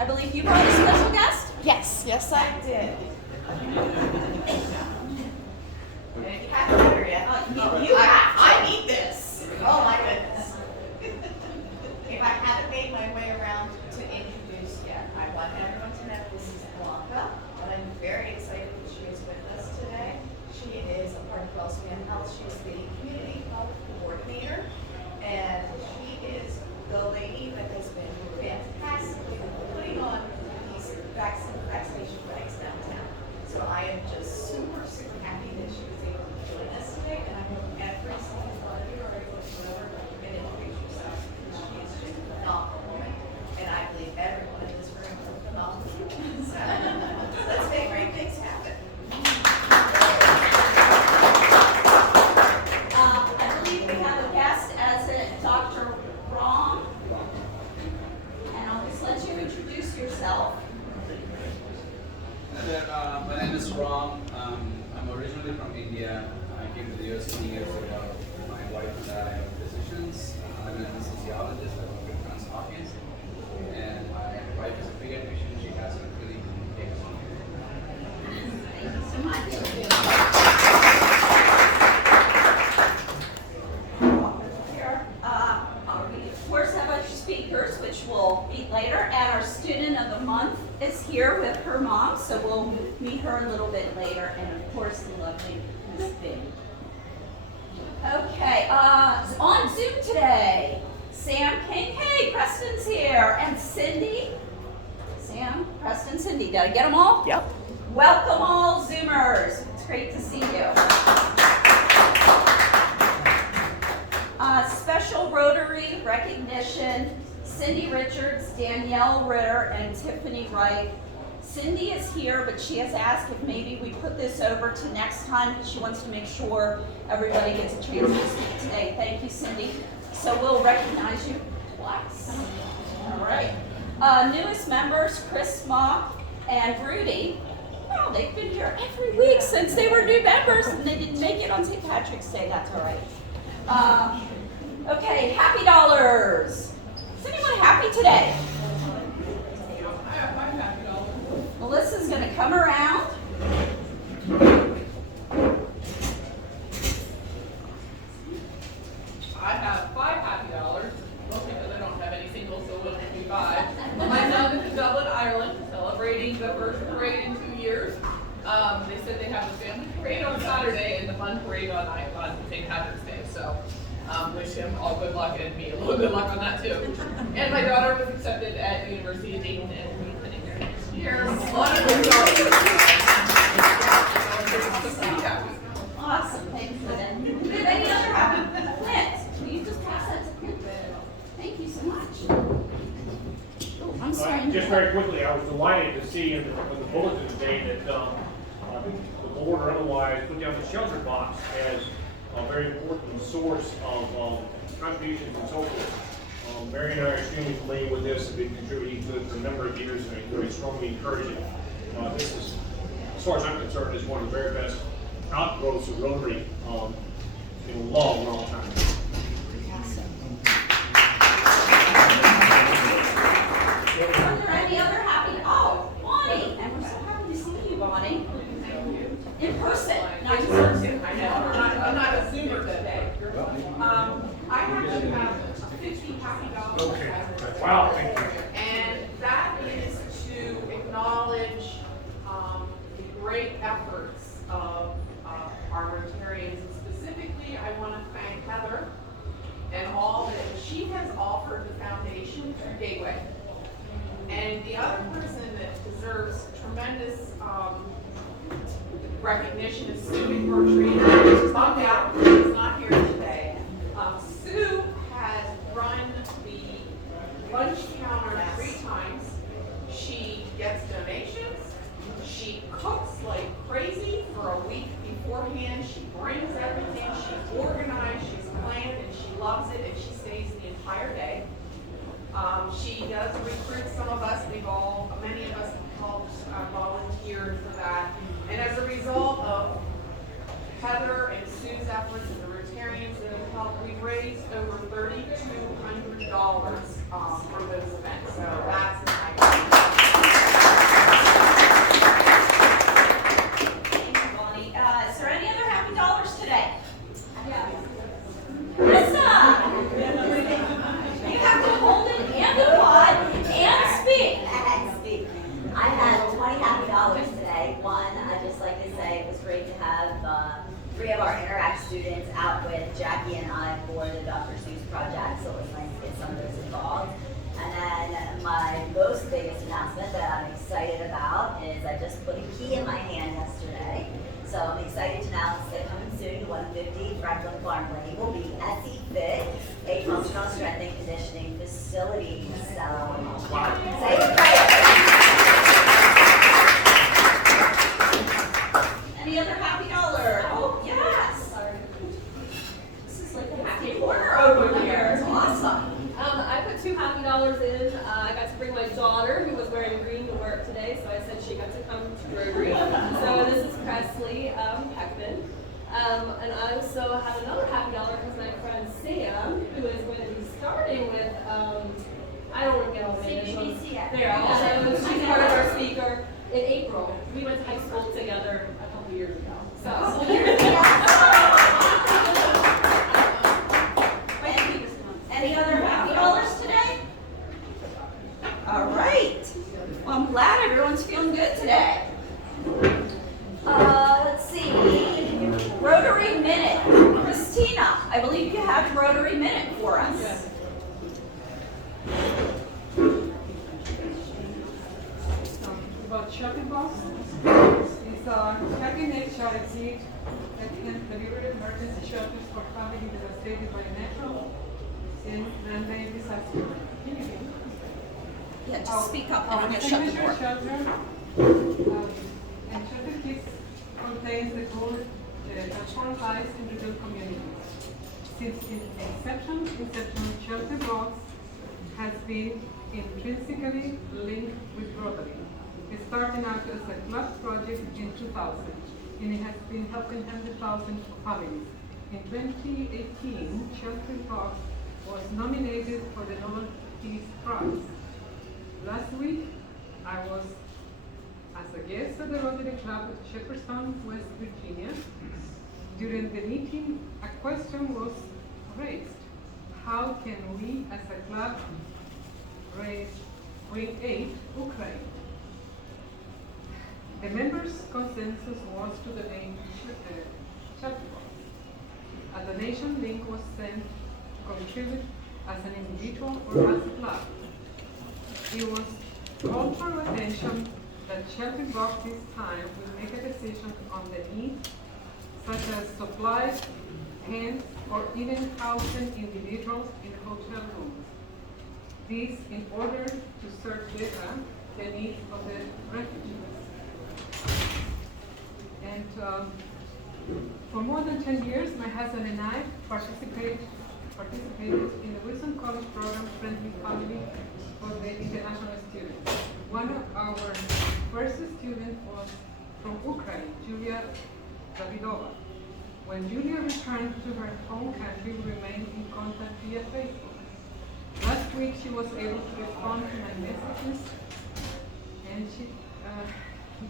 I believe you brought a special guest? Yes, I did. And if you haven't met her yet, I need this. Oh my goodness. If I haven't made my way around to introduce yet, I want everyone to know this is Blanca, and I'm very excited that she is with us today. She is a part of Wellspring Health. She's the community health coordinator, and she is the lady that has been fantastically putting on these vaccination clinics downtown. So I am just super happy that she was able to join us today, and I hope every single one of you are able to know her and introduce yourself, because she is just a phenomenal woman, and I believe everyone in this room is phenomenal. So let's make great things happen. I believe we have a guest as Dr. Rom, and I'll just let you introduce yourself. My name is Ram. I'm originally from India. I came to the US 20 years ago. My wife and I are physicians. I'm an anesthesiologist. I work at Johns Hopkins. And my wife is a pediatrician. She has a clinic in Cape Town. Thank you so much. Here, we of course have our speakers, which we'll meet later, and our student of the month is here with her mom, so we'll meet her a little bit later, and of course the lovely Miss Bing. Okay, on Zoom today, Sam King, hey, Preston's here, and Cindy. Sam, Preston, Cindy, did I get them all? Yep. Welcome all Zoomers, it's great to see you. Special Rotary recognition, Cindy Richards, Danielle Ritter, and Tiffany Wright. Cindy is here, but she has asked if maybe we put this over to next time because she wants to make sure everybody gets a chance to speak today. Thank you, Cindy. So we'll recognize you twice. All right. Newest members, Chris Mock and Rudy. Well, they've been here every week since they were new members, and they didn't make it on St. Patrick's Day. That's all right. Okay, happy dollars. Is anyone happy today? I'm happy dollars. Melissa's going to come around. I have 5 happy dollars, mostly because I don't have any singles, so it'll be 5. My son is in Dublin, Ireland, celebrating the first parade in 2 years. They said they have a family parade on Saturday and the fun parade on St. Patrick's Day. So wish him all good luck and me a little good luck on that too. And my daughter was accepted at the University of Dayton and will be attending there next year. Awesome, thanks for that. Any other happy? Clint, will you just pass that to Clint? Thank you so much. Oh, I'm sorry. Just very quickly, I was delighted to see in the bulletin today that the board or otherwise put down the shelter box as a very important source of contributions and so forth. Mary and I are extremely familiar with this and been contributing to it for a number of years, and I very strongly encourage it. This is, as far as I'm concerned, is one of the very best outgrowths of Rotary in a long time. Are there any other happy? Oh, Bonnie, and we're so happy to see you, Bonnie. In person, not just on Zoom. I know, I'm not a Zoomer today. I actually have 50 happy dollars. Okay. Wow, thank you. And that is to acknowledge the great efforts of our Rotarians. Specifically, I want to thank Heather and all that she has offered the foundation through Gateway. And the other person that deserves tremendous recognition is Sue McMurtry. She's bumped out, she's not here today. Sue has run the lunch counter 3 times. She gets donations. She cooks like crazy for a week beforehand. She brings everything. She's organized, she's planned, and she loves it, and she stays the entire day. She does recruit some of us. Many of us have volunteered for that. And as a result of Heather and Sue's efforts and the Rotarians that have helped, we've raised over $3,200 for those events. So that's nice. announcement that I'm excited about is I just put a key in my hand yesterday. So I'm excited to announce that coming soon, the 150 Franklin Farm Lane will be SE Fit, a functional strength and conditioning facility. So, say it right. Any other happy dollar? Oh, yes. This is like a happy corner over here. It's awesome. I put $2 happy in. I got to bring my daughter, who was wearing green, to work today, so I said she got to come to Rotary. So this is Presley Peckman. And I also have another happy dollar because my friend Sam, who is going to be starting with, I don't want to get all the names. CVBCA. There, she's part of our speaker in April. We went to high school together a couple years ago. Any other happy dollars today? All right. Well, I'm glad everyone's feeling good today. Let's see. Rotary Minute. Christina, I believe you have a Rotary Minute for us. Yes. About shopping box. It's a cabinet charity that can deliver emergency shelters for families devastated by natural and man-made disaster. Yeah, just speak up and I'm Our going to shut the signature door. shelter and shelter kits contains the goal transform lives in rural communities. Since its inception, Shelter Box has been intrinsically linked with Rotary. Starting out as a club project in 2000, and it has been helping 100,000 families. In 2018, Shelter Box was nominated for the Nobel Peace Prize. Last week, I was as a guest at the Rotary Club at Shepherdstown, West Virginia. During the meeting, a question was raised. How can we as a club bring aid to Ukraine? The members' consensus was to donate shelter box. A donation link was sent to contribute as an individual or as a club. It was called for attention that Shelter Box this time will make a decision on the needs such as supplies, tents, or even housing individuals in hotel rooms. This in order to serve better the needs of the refugees. And for more than 10 years, my husband and I participated in the Wilson College program Friendly Family for the international students. One of our first students was from Ukraine, Julia Davidova. When Julia returned to her home country, we remained in contact via Facebook. Last week, she was able to respond to my messages, and she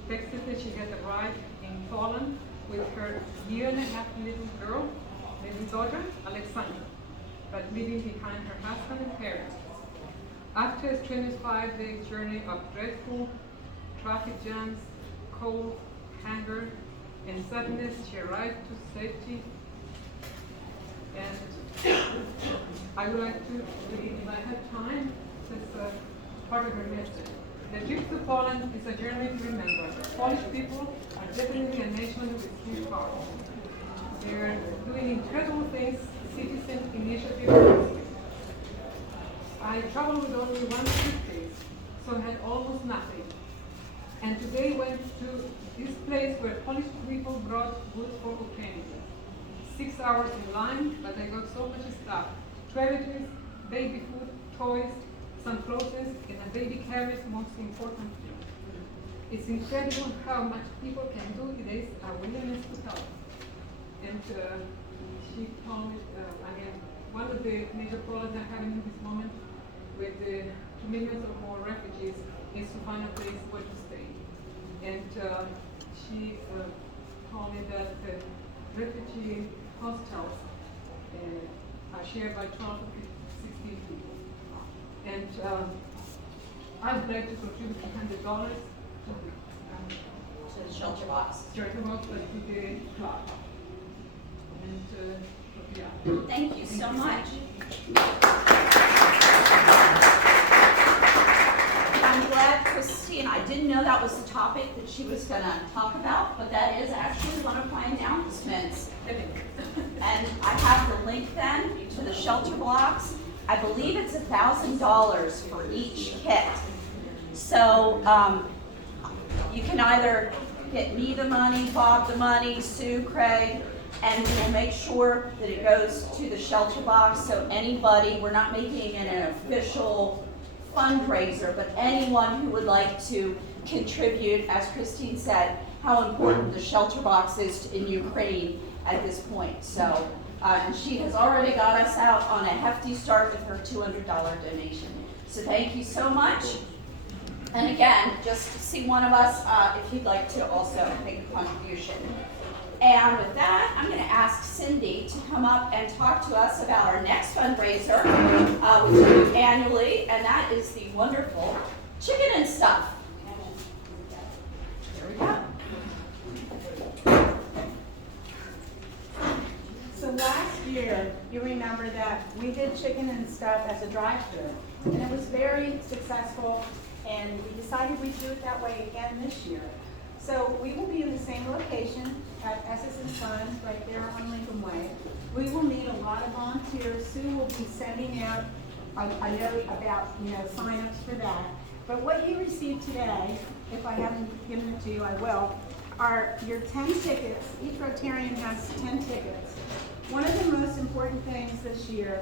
texted that she had arrived in Poland with her year-and-a-half little girl, little daughter, Alexandra, but leaving behind her husband and parents. After a 25-day journey of dreadful traffic jams, cold, hunger, and sadness, she arrived to safety. And I would like to read, if I have time, this part of her message. The trip to Poland is a journey to remember. Polish people are definitely a nation with huge heart. They are doing incredible things, citizen initiative. I traveled with only one suitcase, so I had almost nothing. And today went to this place where Polish people brought goods for Ukrainians. 6 hours in line, but I got so much stuff. Toiletries, baby food, toys, some clothes, and a baby carries most important thing. It's incredible how much people can do. It is a willingness to help. And she told me, one of the major problems I'm having in this moment with the millions or more refugees is to find a place where to stay. And she told me that refugee hostels are shared by 12 to 16 people. And I would like to contribute $100 to the shelter box. Shelter box, but to the club. And yeah. Thank you so much. I'm glad met Christine, I didn't know that was the topic that she was gonna talk about, but that is actually one of my announcements. And I have the link then to the shelter blocks. I believe it's $1,000 for each kit. So, you can either get me the money, Bob the money, Sue, Craig, and we will make sure that it goes to the shelter box, so anybody, we're not making it an official fundraiser, but anyone who would like to contribute, as Christine said, how important the shelter box is in Ukraine at this point. So, and she has already got us out on a hefty start with her $200 donation. So thank you so much. And again, just see one of us if you'd like to also make a contribution. And with that, I'm going to ask Cindy to come up and talk to us about our next fundraiser, which we do annually, and that is the wonderful Chicken and Stuff. There we go. So last year, you remember that we did Chicken and Stuff as a drive-thru, and it was very successful, and we decided we'd do it that way again this year. So we will be in the same location at Essex and Sons, right there on Lincoln Way. We will need a lot of volunteers. Sue will be sending out a note about, sign-ups for that. But what you received today, if I haven't given it to you, I will, are your 10 tickets. Each Rotarian has 10 tickets. One of the most important things this year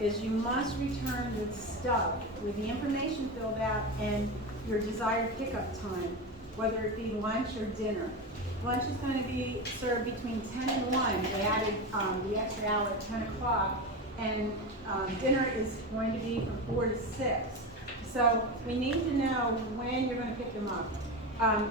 is you must return the stub with the information filled out and your desired pickup time, whether it be lunch or dinner. Lunch is going to be served between 10 and 1. They added the extra hour at 10 o'clock. And dinner is going to be from 4 to 6. So we need to know when you're going to pick them up.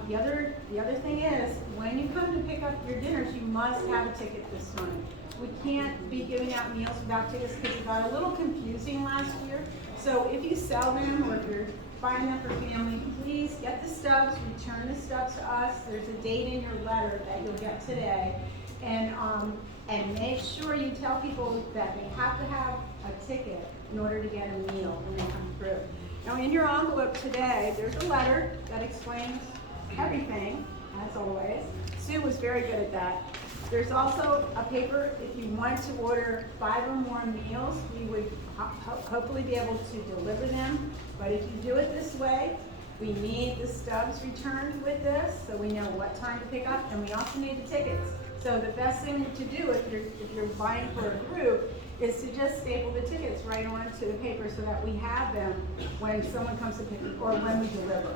The other thing is, when you come to pick up your dinners, you must have a ticket this time. We can't be giving out meals without tickets because it got a little confusing last year. So if you sell them or if you're buying them for family, please get the stubs, return the stubs to us. There's a date in your letter that you'll get today. And make sure you tell people that they have to have a ticket in order to get a meal when they come through. Now in your envelope today, there's a letter that explains everything, as always. Sue was very good at that. There's also a paper if you want to order 5 or more meals. We would hopefully be able to deliver them. But if you do it this way, we need the stubs returned with this so we know what time to pick up, and we also need the tickets. So the best thing to do if you're buying for a group is to just staple the tickets right onto the paper so that we have them when someone comes to pick them or when we deliver.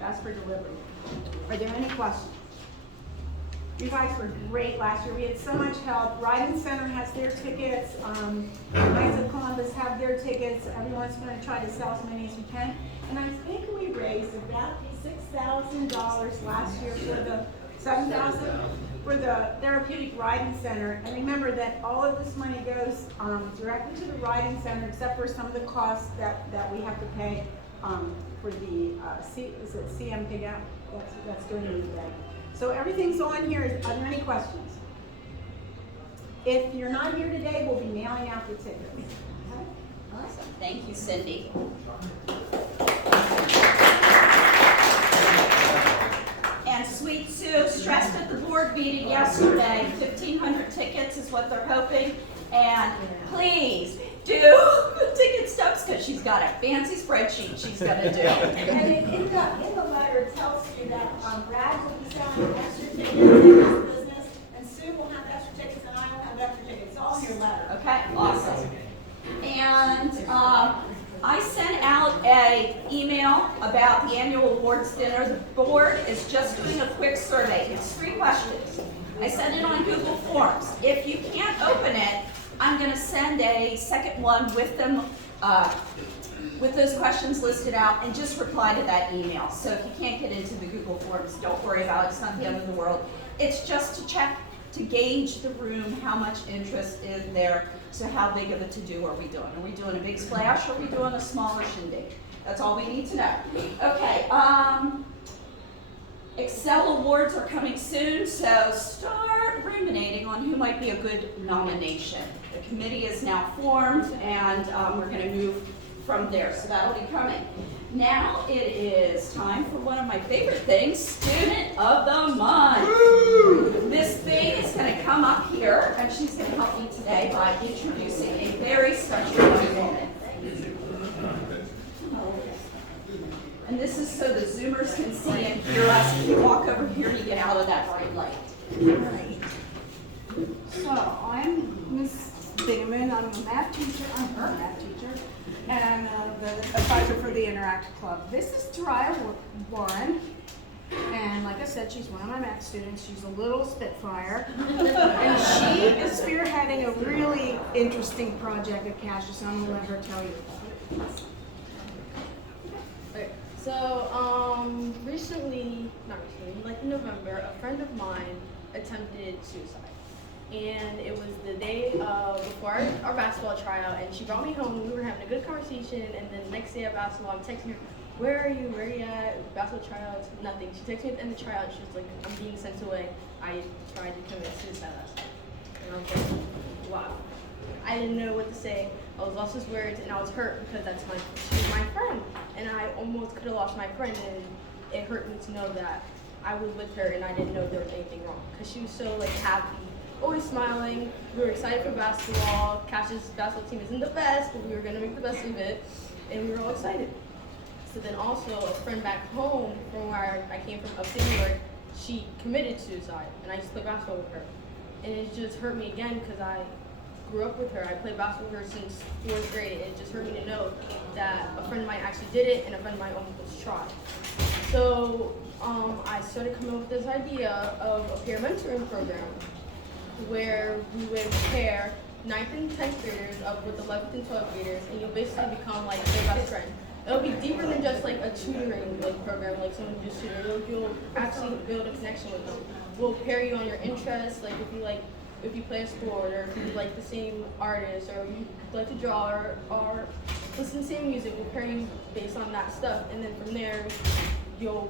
That's for delivery. Are there any questions? You guys were great last year. We had so much help. Ride Center has their tickets. Knights of Columbus have their tickets. Everyone's going to try to sell as many as we can. And I think we raised about $6,000 last year for the $7,000 for the Therapeutic Riding Center. And remember that all of this money goes directly to the Riding Center, except for some of the costs that we have to pay for the CM Pig Out that's doing it today. So everything's on here. Are there any questions? If you're not here today, we'll be mailing out the tickets. Okay? Awesome. Thank you, Cindy. And Sweet Sue stressed at the board meeting yesterday, 1,500 tickets is what they're hoping. And please do ticket stubs because she's got a fancy spreadsheet she's going to do. And in the letter, it tells you that Brad will be selling extra tickets in his business, and Sue will have extra tickets, and I will have extra tickets. It's all in your letter. Okay, awesome. And I sent out an email about the annual awards dinner. The board is just doing a quick survey. It's 3 questions. I sent it on Google Forms. If you can't open it, I'm going to send a second one with them, with those questions listed out, and just reply to that email. So if you can't get into the Google Forms, don't worry about it. It's not the end of the world. It's just to check, to gauge the room, how much interest is there. So how big of a to-do are we doing? Are we doing a big splash, or are we doing a smaller shindig? That's all we need to know. Okay, Excel Awards are coming soon, so start ruminating on who might be a good nomination. The committee is now formed, and we're going to move from there, so that'll be coming. Now it is time for one of my favorite things, Student of the Month. This thing is going to come up here, and she's going to help me today by introducing a very special young woman. And this is so the Zoomers can see and hear us. If you walk over here, you get out of that bright light. Right. So I'm Miss Bingaman. I'm a math teacher. I'm her math teacher, and the advisor for the Interactive Club. This is Dariah Warren, and like I said, she's one of my math students. She's a little spitfire, and she is spearheading a really interesting project at Cassius. So I'm gonna let her tell you about it. Okay, so like in November, a friend of mine attempted suicide. And it was the day before our basketball tryout, and she brought me home. We were having a good conversation, and then the next day at basketball, I'm texting her, where are you at? Basketball tryouts, nothing. She texted me at the end of the tryout, and she was like, I'm being sent away. I tried to commit suicide last night. And I was like, wow. I didn't know what to say. I was lost with words, and I was hurt because she was my friend. And I almost could have lost my friend, and it hurt me to know that I was with her, and I didn't know there was anything wrong. Because she was so happy, always smiling. We were excited for basketball. Cassius' basketball team isn't the best, but we were going to make the best of it, and we were all excited. So then also a friend back home from where I came from, upstate New York, she committed suicide, and I used to play basketball with her. And it just hurt me again because I grew up with her. I played basketball with her since 4th grade. It just hurt me to know that a friend of mine actually did it, and a friend of mine almost tried. So I started coming up with this idea of a peer mentoring program, where we would pair 9th and 10th graders up with 11th and 12th graders, and you'll basically become their best friend. It'll be deeper than just a tutoring program, like someone just tutor. You'll actually build a connection with them. We'll pair you on your interests, if you play a sport, or if you like the same artist, or you like to draw, or listen to the same music. We'll pair you based on that stuff, and then from there, you'll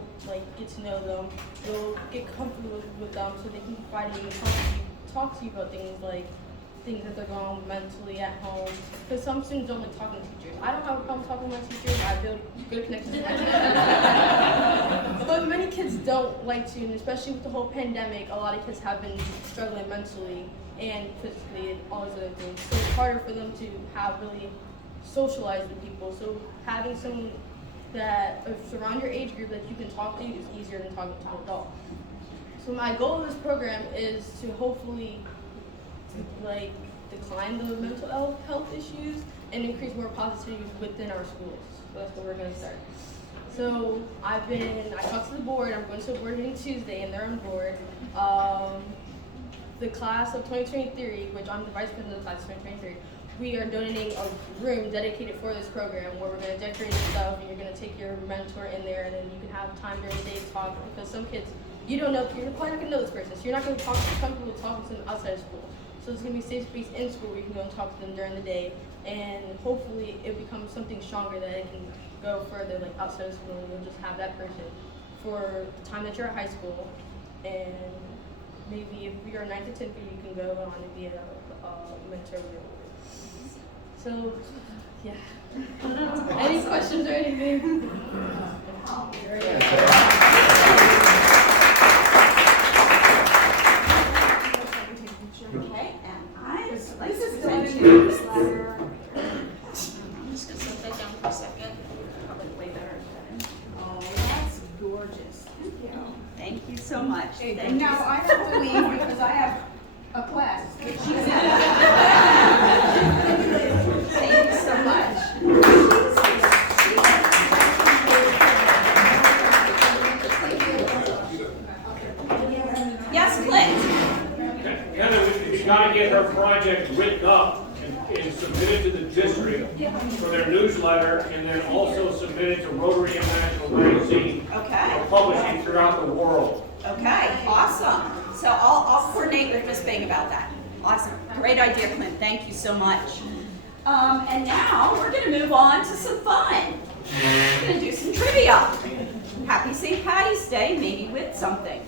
get to know them. You'll get comfortable with them, so they can confide in you, talk to you about things that they're going on mentally at home. Because some students don't like talking to teachers. I don't have a problem talking to my teachers. I build good connections with my teachers. But many kids don't like to, and especially with the whole pandemic, a lot of kids have been struggling mentally and physically and all those other things. So it's harder for them to have really socialized with people. So having someone that around your age group that you can talk to is easier than talking to an adult. So my goal of this program is to hopefully decline the mental health issues and increase more positivity within our schools. So that's what we're going to start. So I talked to the board. I'm going to a board meeting Tuesday, and they're on board. The class of 2023, which I'm the vice president of the class of 2023, we are donating a room dedicated for this program where we're going to decorate and stuff, and you're going to take your mentor in there, and then you can have time during the day to talk, because some kids, you don't know, you're probably not going to know this person, so you're not going to talk to some people talking to them outside of school. So it's going to be a safe space in school where you can go and talk to them during the day, and hopefully it becomes something stronger that it can go further, outside of school, and you'll just have that person for the time that you're at high school, and maybe if you're a 9th to 10th grade, you can go on and be a mentor with your older. So, yeah. Any questions or anything? Okay, and this is I'm just gonna set that down for a second. Probably way better. Oh, that's gorgeous. Thank you. Thank you so much. And now I have to leave because I have a class. Thank you so much. Yes, Clint. Heather, we've got to get her project written up and submitted to the district for their newsletter, and then also submitted to Rotary International Magazine Okay. for publishing throughout the world. Okay, awesome. So I'll coordinate with Ms. Bing about that. Awesome. Great idea, Clint. Thank you so much. And now we're going to move on to some fun. We're going to do some trivia. Happy St. Patty's Day, maybe with something.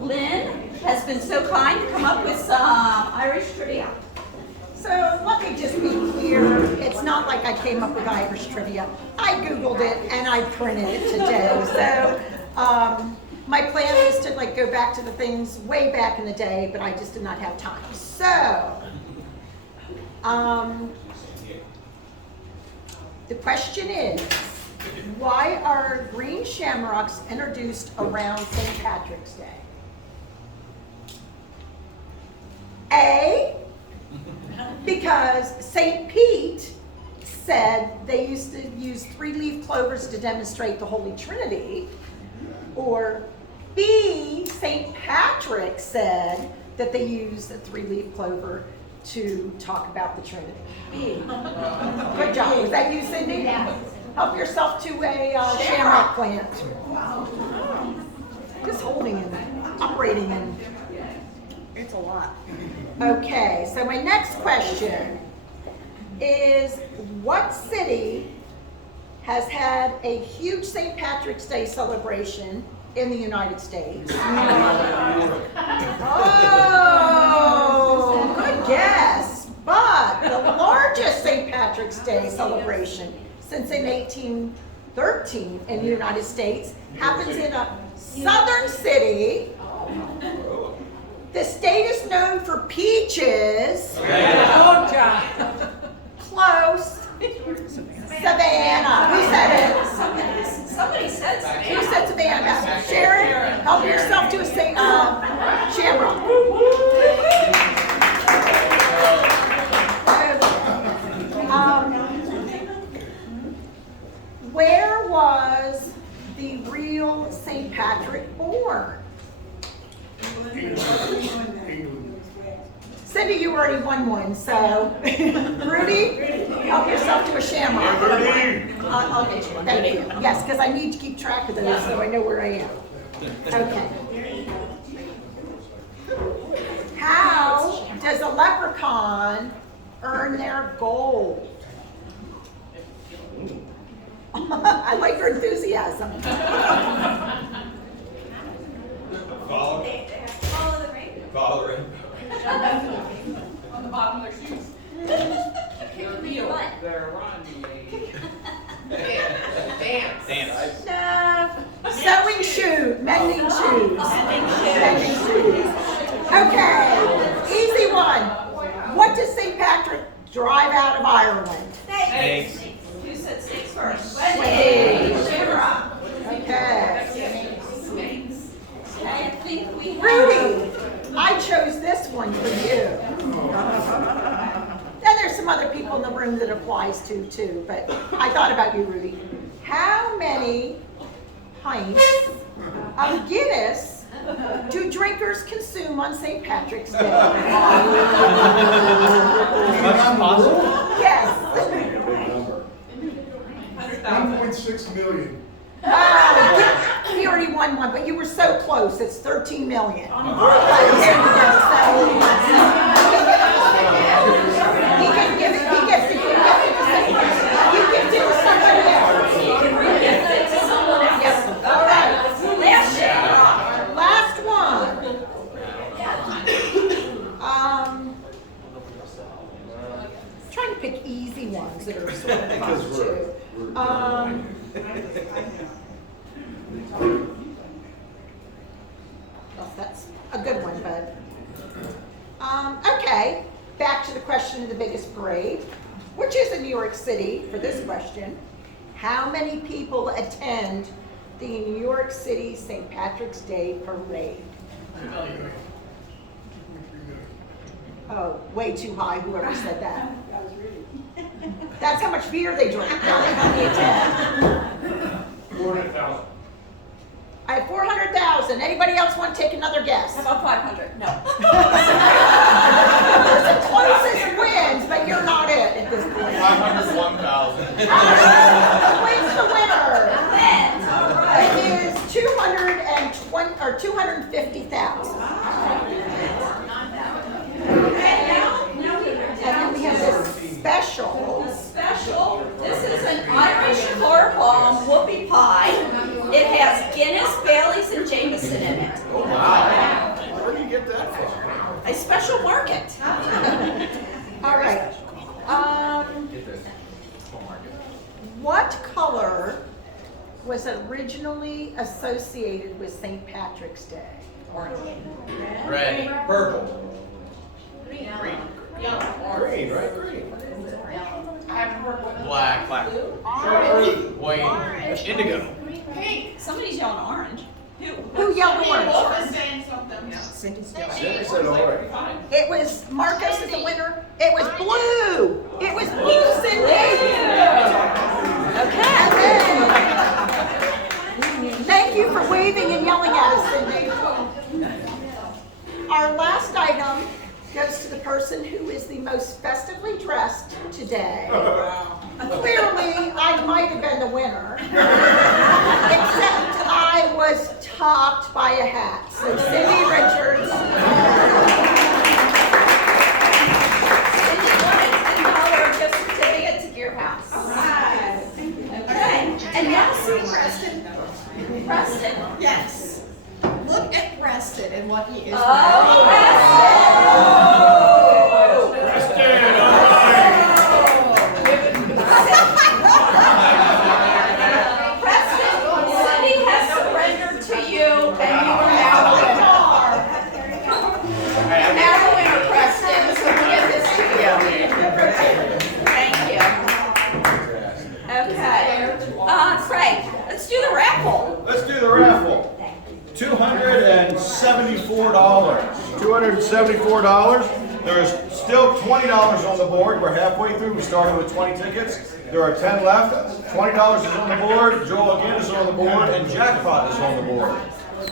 Lynn has been so kind to come up with some Irish trivia. So let me just be clear, it's not like I came up with Irish trivia. I Googled it and I printed it today. So my plan was to like go back to the things way back in the day, but I just did not have time. So the question is, why are green shamrocks introduced around St. Patrick's Day? A, because St. Pete said they used to use 3-leaf clovers to demonstrate the Holy Trinity. Or B, St. Patrick said that they used a 3-leaf clover to talk about the Trinity. B. Good job. Was that you, Cindy? Yeah. Help yourself to a shamrock plant. Just holding and operating in. It's a lot. Okay, so my next question is, what city has had a huge St. Patrick's Day celebration in the United States? Oh, good guess. But the largest St. Patrick's Day celebration since in 1813 in the United States happens in a southern city. The state is known for peaches. Close. Savannah. Who said it? Somebody said Who said Savannah? Sharon, help yourself to a shamrock. Where was the real St. Patrick born? Cindy, you already won one, so Rudy, help yourself to a shamrock. I'll get you one. Thank you. Yes, because I need to keep track of those so I know where I am. Okay. How does a leprechaun earn their gold? I like your enthusiasm. Follow the rain. Follow the rain. On the bottom of their shoes. They're running. Dance. No. Sewing shoes. Mending shoes. Mending shoes. Okay. Easy one. What does St. Patrick drive out of Ireland? Snakes. Who said snakes first? Snakes. Shamrock. Okay. I think we have. Rudy, I chose this one for you. Then there's some other people in the room that applies to too, but I thought about you, Rudy. How many pints of Guinness do drinkers consume on St. Patrick's Day? Yes. 1.6 million. He already won one, but you were so close. It's 13 million. There we go. So he can give it. He gets it. He gives it to somebody else. He can re-gift it to someone else. Yes. All right. Last shamrock. Last one. Trying to pick easy ones that are sort of fun too. Well, that's a good one, but okay. Back to the question of the biggest parade, which is in New York City for this question. How many people attend the New York City St. Patrick's Day parade? Oh, way too high, whoever said that. That's how much beer they drink, not how many attend. 400,000. I have 400,000. Anybody else want to take another guess? How about 500? No. The closest wins, but you're not it at this point. 501,000. Wins the winner. It is 220 or 250,000. And then we have this special. This is an Irish car bomb whoopie pie. It has Guinness, Baileys, and Jameson in it. Oh, wow. Where did you get that from? A special market. All right. What color was originally associated with St. Patrick's Day? Red. Purple. Green. Green. Green, right? Green. I haven't heard what. Black. White. Indigo. Pink. Somebody's yelling orange. Who yelled Wolf orange? is saying something. Cindy said orange. It was Marcos is the winner. It was blue. It was blue, Cindy. Okay. Thank you for waving and yelling at us, Cindy. Our last item goes to the person who is the most festively dressed today. Clearly, I might have been the winner, except I was topped by a hat. So Cindy Richards. Cindy won a $10 gift certificate to your house. All right. Okay, and now see Preston. Preston. Yes. Look at Preston and what he is. Oh, Preston, all right. Preston, Cindy has surrendered to you, and you are now the winner. Now the winner, Preston, so we give this to you. Thank you. Okay. Craig, let's do the raffle. Let's do the raffle. $274. $274. There is still $20 on the board. We're halfway through. We started with 20 tickets. There are 10 left. $20 is on the board. Joel again is on the board, and Jackpot is on the board.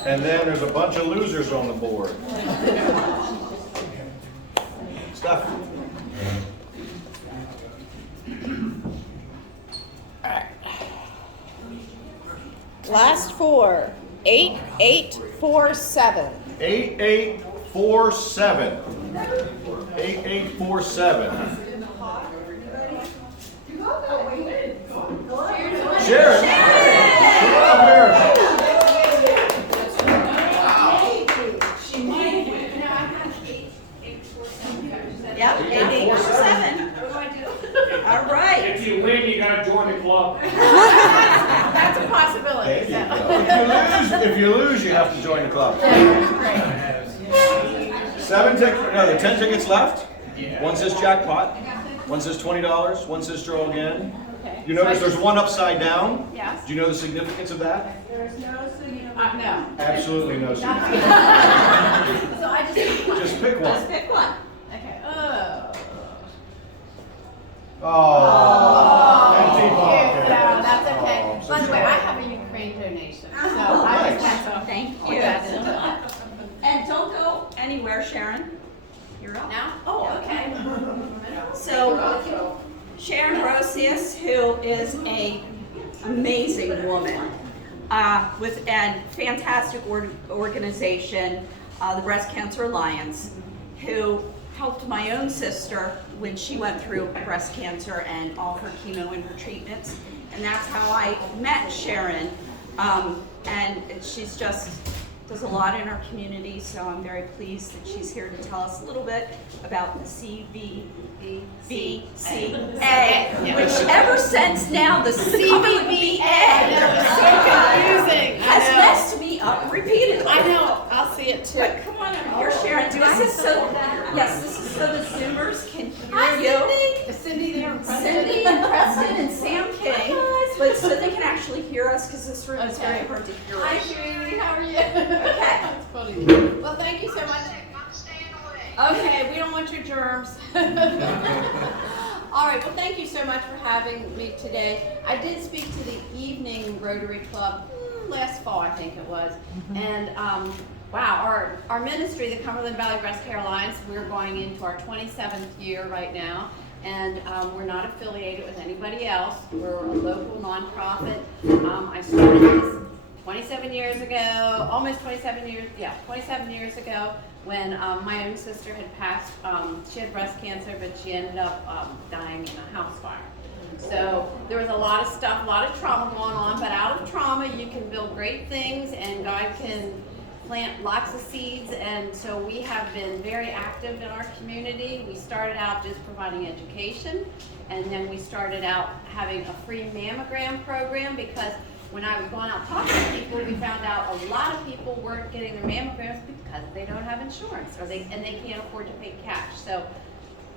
And then there's a bunch of losers on the board. Stuff. Last four. 8847. 8847. 8847. Sharon! Come on here. Yep, 8847. All right. If you win, you gotta join the club. That's a possibility. There you go. If you lose, you have to join the club. 10 tickets left. One says Jackpot. One says $20. One says Joel again. You notice there's one upside down? Yes. Do you know the significance of that? There's no significance. No. Absolutely no significance. So I just. Just pick one. Let's pick one. Okay. Oh. Empty No, pocket. that's okay. Oh, By the way, I have a Ukraine donation, so I just had to. Thank put you. that in. And don't go anywhere, Sharon. You're up. Now? Oh, okay. So, Sharon Rosius, who is an amazing woman with a fantastic organization, the Breast Cancer Alliance, who helped my own sister when she went through breast cancer and all her chemo and her treatments. And that's how I met Sharon. And she's just does a lot in our community, so I'm very pleased that she's here to tell us a little bit about the CVBCA, which ever since now the CVBCA has messed me up repeatedly. I know. I'll see it too. But come on over here, Sharon. This is so the Zoomers can hear you. Cindy there. Cindy and Preston and Sam came, but so they can actually hear us because this room is very hard to hear Hi, us. Sherry. How are you? Okay. That's funny. Well, thank you so much. Okay, we don't want your germs. All right, well, thank you so much for having me today. I did speak to the evening Rotary Club last fall, I think it was. And wow, our ministry, the Cumberland Valley Breast Care Alliance, we're going into our 27th year right now. And we're not affiliated with anybody else. We're a local nonprofit. I started this 27 years ago, almost 27 years, 27 years ago, when my own sister had passed. She had breast cancer, but she ended up dying in a house fire. So there was a lot of stuff, a lot of trauma going on, but out of trauma you can build great things, and God can plant lots of seeds, and so we have been very active in our community. We started out just providing education, and then we started out having a free mammogram program, because when I was going out talking to people, we found out a lot of people weren't getting their mammograms because they don't have insurance, or they can't afford to pay cash. So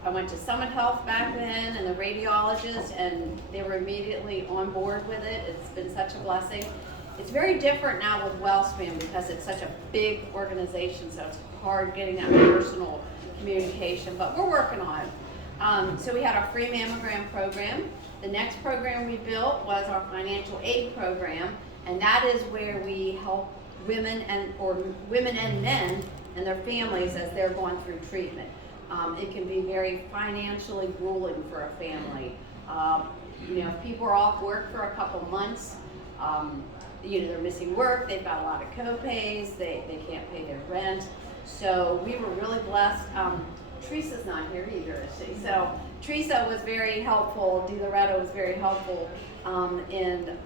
I went to Summit Health back then, and the radiologist, and they were immediately on board with it. It's been such a blessing. It's very different now with WellSpan because it's such a big organization, so it's hard getting that personal communication, but we're working on it. So we had our free mammogram program. The next program we built was our financial aid program, and that is where we help women and men and their families as they're going through treatment. It can be very financially grueling for a family. If people are off work for a couple months, they're missing work, they've got a lot of co-pays, they can't pay their rent. So we were really blessed. Teresa's not here either, is she? So Teresa was very helpful, DiLoretto was very helpful in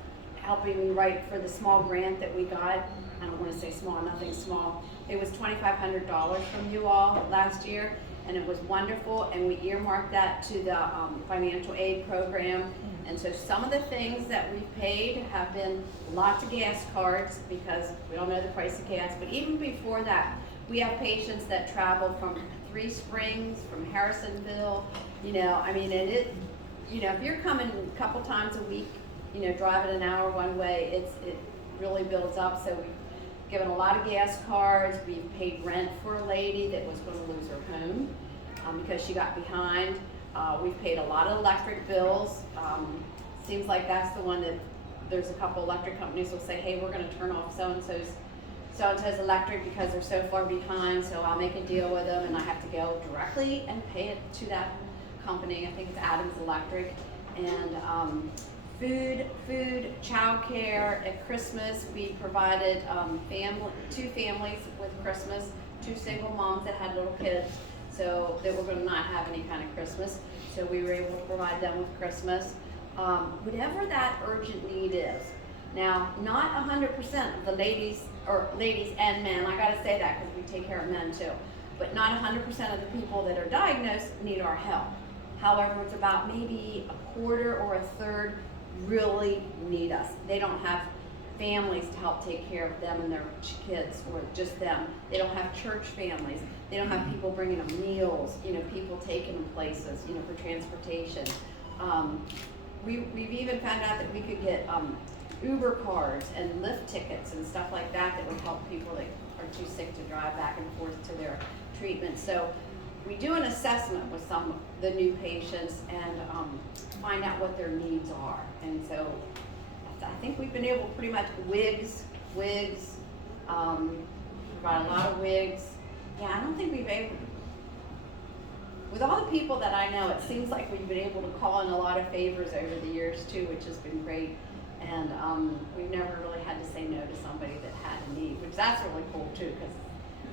helping me write for the small grant that we got. I don't want to say small, nothing small. It was $2,500 from you all last year, and it was wonderful, and we earmarked that to the financial aid program. And so some of the things that we've paid have been lots of gas cards, because we don't know the price of gas, but even before that, we have patients that travel from Three Springs, from Harrisonville, if you're coming a couple times a week, driving an hour one way, it really builds up. So we've given a lot of gas cards. We've paid rent for a lady that was going to lose her home because she got behind. We've paid a lot of electric bills. Seems like that's the one that there's a couple electric companies will say, hey, we're going to turn off so-and-so's electric because they're so far behind, so I'll make a deal with them, and I have to go directly and pay it to that company. I think it's Adams Electric. And food, childcare. At Christmas, we provided two families with Christmas, two single moms that had little kids, so they were going to not have any kind of Christmas. So we were able to provide them with Christmas. Whatever that urgent need is. Now, not 100% of the ladies and men, I gotta say that because we take care of men too, but not 100% of the people that are diagnosed need our help. However, it's about maybe a quarter or a third really need us. They don't have families to help take care of them and their kids, or just them. They don't have church families. They don't have people bringing them meals, people taking them places, for transportation. We've even found out that we could get Uber cards and Lyft tickets and stuff like that would help people that are too sick to drive back and forth to their treatment. So we do an assessment with some of the new patients and find out what their needs are. And so I think we've been able to pretty much wigs, provide a lot of wigs. Yeah, I don't think we've able, with all the people that I know, it seems like we've been able to call in a lot of favors over the years too, which has been great. And we've never really had to say no to somebody that had a need, which that's really cool too, because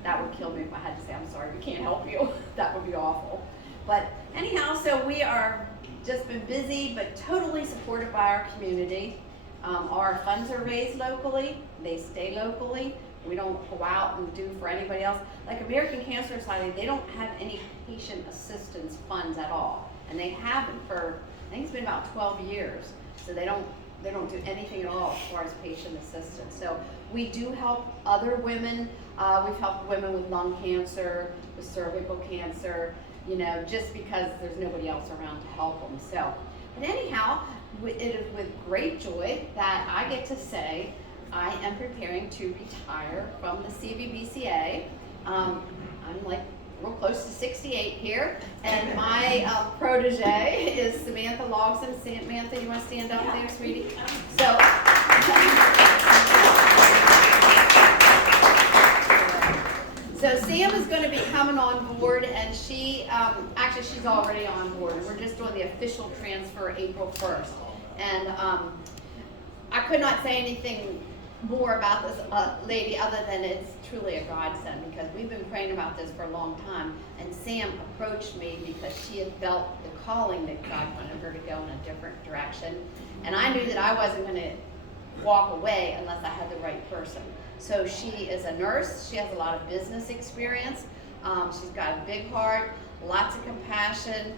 that would kill me if I had to say, I'm sorry, we can't help you. That would be awful. But anyhow, so we are just been busy, but totally supported by our community. Our funds are raised locally, they stay locally. We don't go out and do for anybody else. Like American Cancer Society, they don't have any patient assistance funds at all. And they haven't for, I think it's been about 12 years. So they don't do anything at all as far as patient assistance. So we do help other women. We've helped women with lung cancer, with cervical cancer, just because there's nobody else around to help them. So, but anyhow, it is with great joy that I get to say I am preparing to retire from the CVBCA. I'm like real close to 68 here, and my protege is Samantha Logson. Samantha, you want to stand up there, sweetie? So, Sam is going to be coming on board, and she, actually she's already on board. We're just doing the official transfer April 1st. And I could not say anything more about this lady other than it's truly a godsend, because we've been praying about this for a long time, and Sam approached me because she had felt the calling that God wanted her to go in a different direction, and I knew that I wasn't going to walk away unless I had the right person. So she is a nurse. She has a lot of business experience. She's got a big heart, lots of compassion,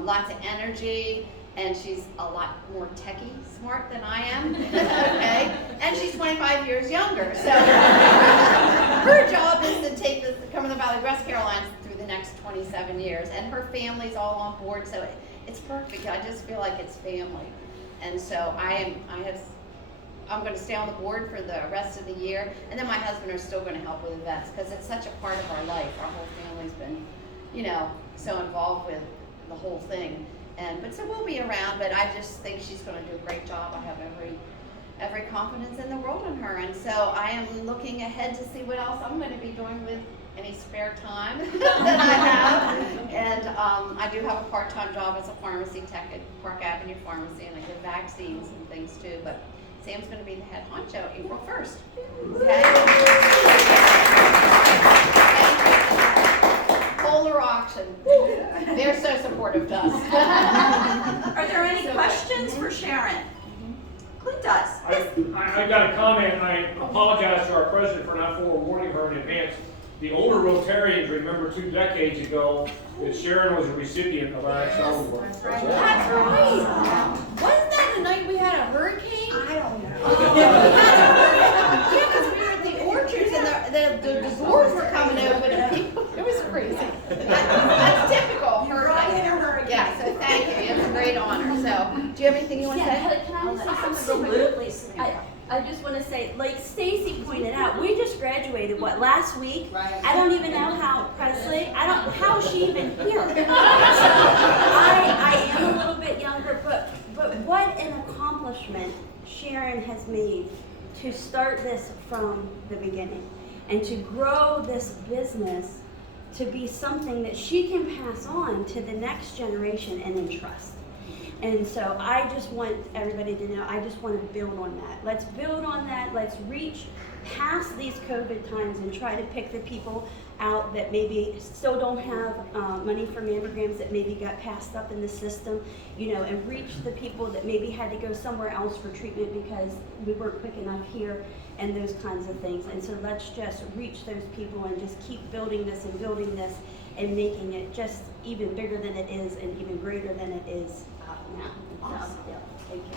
lots of energy, and she's a lot more techie smart than I am. Okay, and she's 25 years younger. So her job is to take the Cumberland Valley Breast Care Alliance through the next 27 years, and her family's all on board. So it's perfect. I just feel like it's family, and so I'm going to stay on the board for the rest of the year, and then my husband are still going to help with events because it's such a part of our life. Our whole family's been, so involved with the whole thing. But so we'll be around, but I just think she's going to do a great job. I have every confidence in the world in her, and so I am looking ahead to see what else I'm going to be doing with any spare time that I have. And I do have a part-time job as a pharmacy tech at Park Avenue Pharmacy, and I give vaccines and things too. But Sam's going to be the head honcho April 1st. Okay? Polar auction. They're so supportive to us. Are there any questions for Sharon? Clint does. I got a comment, and I apologize to our president for not forewarning her in advance. The older Rotarians remember 2 decades ago that Sharon was a recipient of our Excel Award. That's right. Wasn't that the night we had a hurricane? I don't know. Yeah, because we were at the orchards and the doors were coming open and people, it was crazy. That's typical. You brought in a hurricane. Yeah, so thank you. It's a great honor. So, do you have anything you want to say? Can I just say something real quick? Absolutely. I just want to say, like Stacy pointed out, we just graduated, last week? Right. I don't even know how how is she even here? So I am a little bit younger, but what an accomplishment Sharon has made to start this from the beginning and to grow this business to be something that she can pass on to the next generation and entrust. And so I just want everybody to know, I just want to build on that. Let's build on that. Let's reach past these COVID times and try to pick the people out that maybe still don't have money for mammograms, that maybe got passed up in the system, and reach the people that maybe had to go somewhere else for treatment because we weren't quick enough here and those kinds of things. And so let's just reach those people and just keep building this and making it just even bigger than it is and even greater than it is now. Awesome. So, yeah, thank you.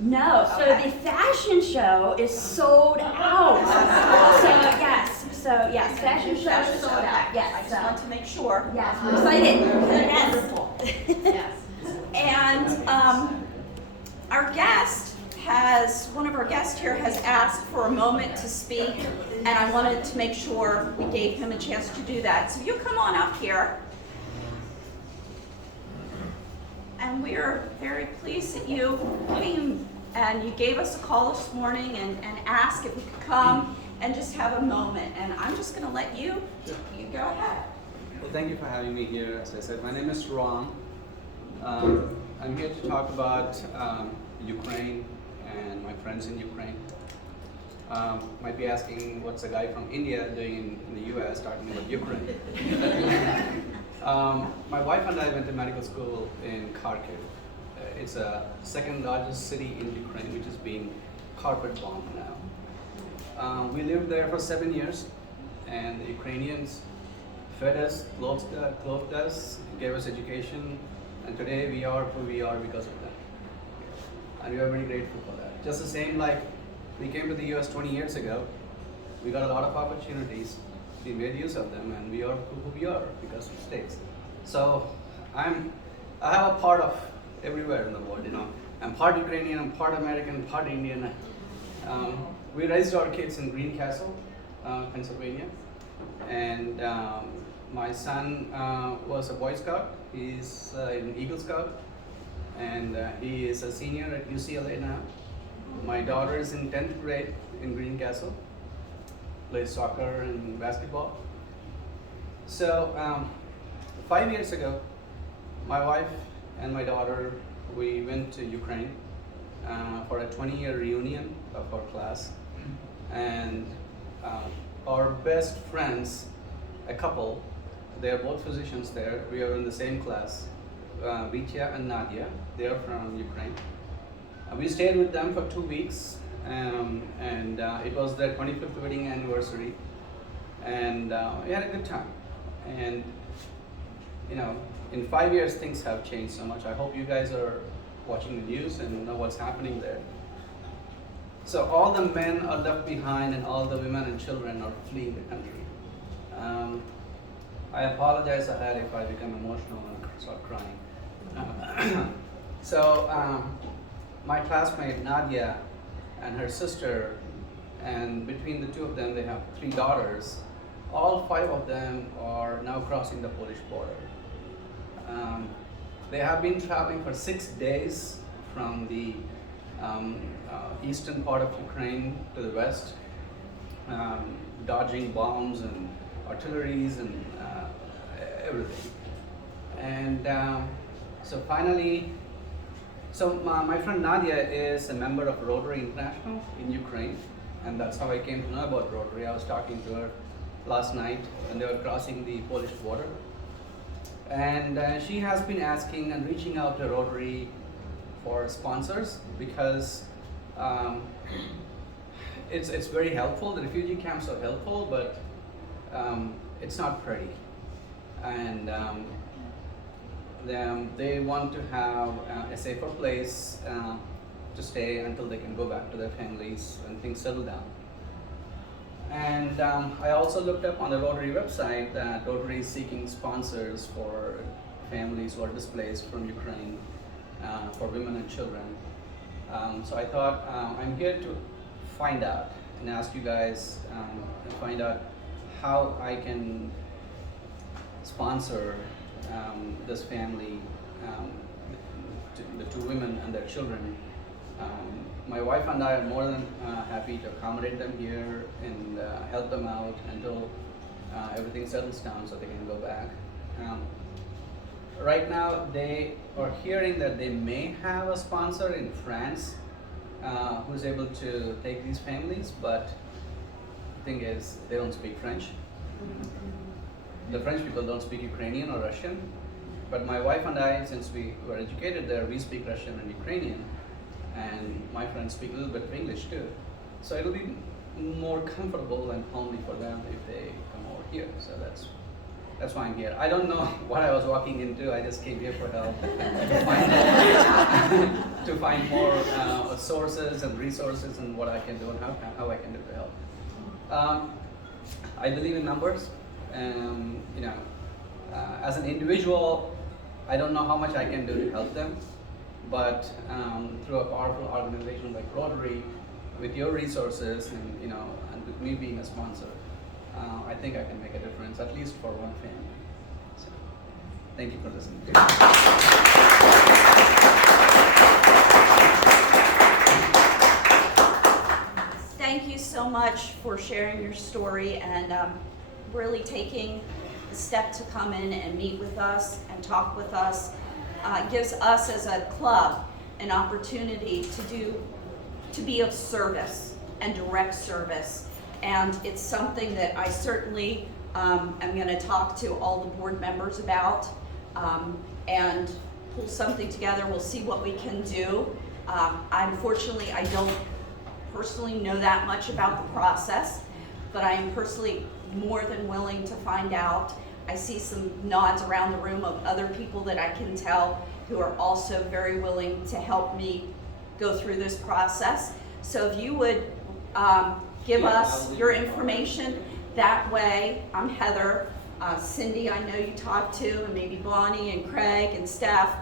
No, so the fashion show is sold out. So yes, fashion show is sold out. I Yes, just want to make sure. yes, we're excited. Yes. Wonderful. Yes. And one of our guests here has asked for a moment to speak, and I wanted to make sure we gave him a chance to do that. So you come on up here. And we are very pleased that you came and you gave us a call this morning and asked if we could come and just have a moment. And I'm just going to let you go ahead. Well, thank you for having me here. As I said, my name is Ron. I'm here to talk about Ukraine and my friends in Ukraine. Might be asking, what's a guy from India doing in the US talking about Ukraine? My wife and I went to medical school in Kharkiv. It's a second largest city in Ukraine, which is being carpet bombed now. We lived there for 7 years, and the Ukrainians fed us, clothed us, gave us education, and today we are who we are because of them. And we are very grateful for that. Just the same like we came to the US 20 years ago, we got a lot of opportunities. We made use of them, and we are who we are because of states. So I have a part of everywhere in the world. I'm part Ukrainian, I'm part American, part Indian. We raised our kids in Greencastle, Pennsylvania, and my son was a Boy Scout. He's an Eagle Scout, and he is a senior at UCLA now. My daughter is in 10th grade in Greencastle. Plays soccer and basketball. So 5 years ago, my wife and my daughter, we went to Ukraine for a 20-year reunion of our class. And our best friends, a couple, they are both physicians there. We are in the same class. Vitya and Nadia. They are from Ukraine. We stayed with them for 2 weeks, and it was their 25th wedding anniversary, and we had a good time. And you know, in 5 years things have changed so much. I hope you guys are watching the news and know what's happening there. So all the men are left behind, and all the women and children are fleeing the country. I apologize ahead if I become emotional and start crying. My classmate Nadia and her sister, and between the two of them they have 3 daughters. All 5 of them are now crossing the Polish border. They have been traveling for 6 days from the eastern part of Ukraine to the west, dodging bombs and artilleries and everything. And so finally, my friend Nadia is a member of Rotary International in Ukraine, and that's how I came to know about Rotary. I was talking to her last night when they were crossing the Polish border. And she has been asking and reaching out to Rotary for sponsors because it's very helpful. The refugee camps are helpful, but it's not pretty. And they want to have a safer place to stay until they can go back to their families when things settle down. And I also looked up on the Rotary website that Rotary is seeking sponsors for families who are displaced from Ukraine, for women and children. So I thought I'm here to find out and ask you guys and find out how I can sponsor this family, the 2 women and their children. My wife and I are more than happy to accommodate them here and help them out until everything settles down so they can go back. Right now they are hearing that they may have a sponsor in France who's able to take these families, but the thing is they don't speak French. The French people don't speak Ukrainian or Russian, but my wife and I, since we were educated there, we speak Russian and Ukrainian, and my friends speak a little bit of English too. So it'll be more comfortable and homely for them if they come over here. So that's why I'm here. I don't know what I was walking into. I just came here for help to find more sources and resources and what I can do and how I can do to help. I believe in numbers. As an individual, I don't know how much I can do to help them, but through a powerful organization like Rotary, with your resources and with me being a sponsor, I think I can make a difference, at least for one family. So, thank you for listening. Thank you so much for sharing your story and really taking the step to come in and meet with us and talk with us. It gives us as a club an opportunity to be of service and direct service. And it's something that I certainly am going to talk to all the board members about and pull something together. We'll see what we can do. Unfortunately, I don't personally know that much about the process, but I am personally more than willing to find out. I see some nods around the room of other people that I can tell who are also very willing to help me go through this process. So if you would give us your information, that way, I'm Heather, Cindy I know you talked to, and maybe Bonnie and Craig and Steph,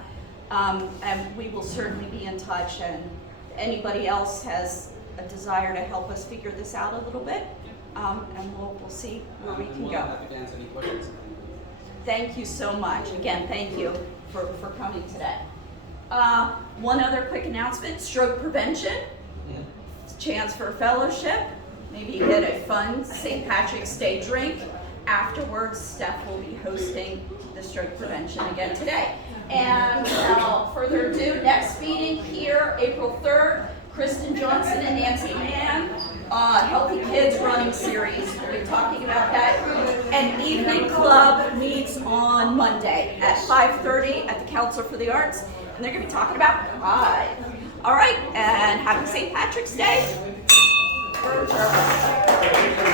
and we will certainly be in touch, and anybody else has a desire to help us figure this out a little bit, and we'll see where we can go. Happy to answer any questions. Thank you so much. Again, thank you for coming today. One other quick announcement, stroke prevention, chance for a fellowship, maybe you get a fun St. Patrick's Day drink. Afterwards, Steph will be hosting the stroke prevention again today. And without further ado, next meeting here, April 3rd, Kristen Johnson and Nancy Mann Healthy Kids Running Series. We'll be talking about that. And Evening Club meets on Monday at 5:30 at the Council for the Arts. And they're going to be talking about Pride. All right, and happy St. Patrick's Day.